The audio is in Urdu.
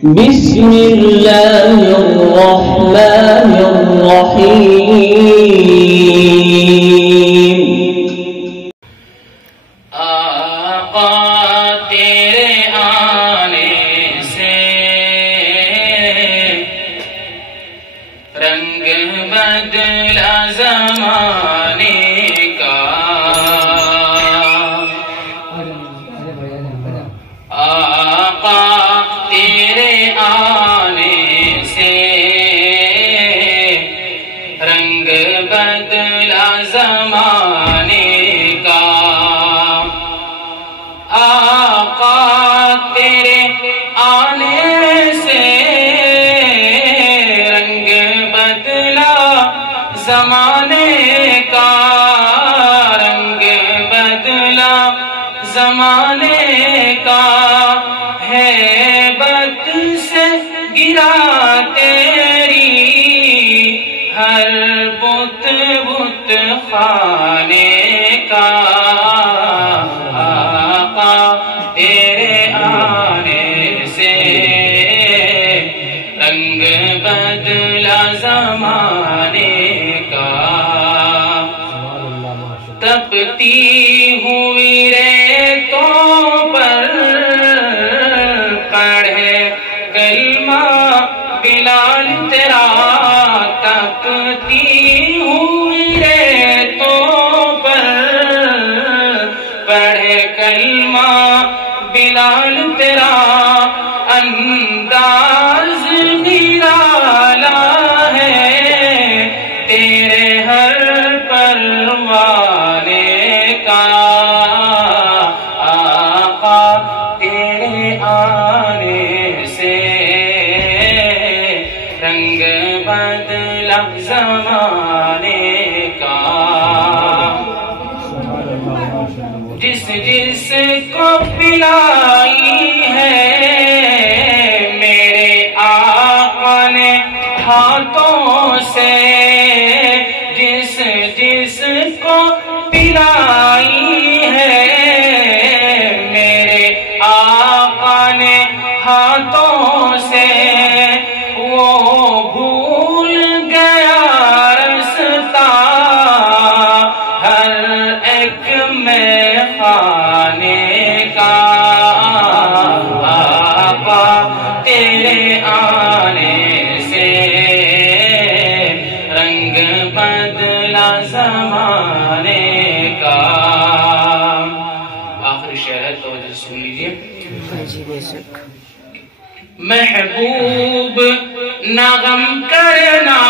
بسم اللہ الرحمن الرحیم۔ آقا تیرے آنے سے رنگ بدلا زمانے کا، آقا تیرے آنے سے رنگ بدلا زمانے کا، آقا تیرے آنے سے رنگ بدلا زمانے کا، رنگ بدلا زمانے کا، ہیبت سے گرا تیری ہر بت بت خانے کا، آقا تیرے آنے سے رنگ بدلا زمانے کا، تپتی ہوئی ریتوں پر پڑھے کلمہ بلال تیرا، تپتی ہوئی ریتوں پر پڑھے کلمہ بلال تیرا، انداز نرالا ہے تیرے ہر پروانے کا، آقا تیرے آنے سے رنگ بدلا زمانے کا، جس جس کو پلائی ہے میرے آقا نے ہاتھوں سے، جس جس کو پلائی ہے میرے آقا نے ہاتھوں سے، وہ بھول گیا رستا ہر ایک میں خانے کا، آقا تیرے آنے سے رنگ بدلا زمانے کا۔ آخری شعر ہے، توجہ سن لیجیے۔ محبوب نہ غم کرنا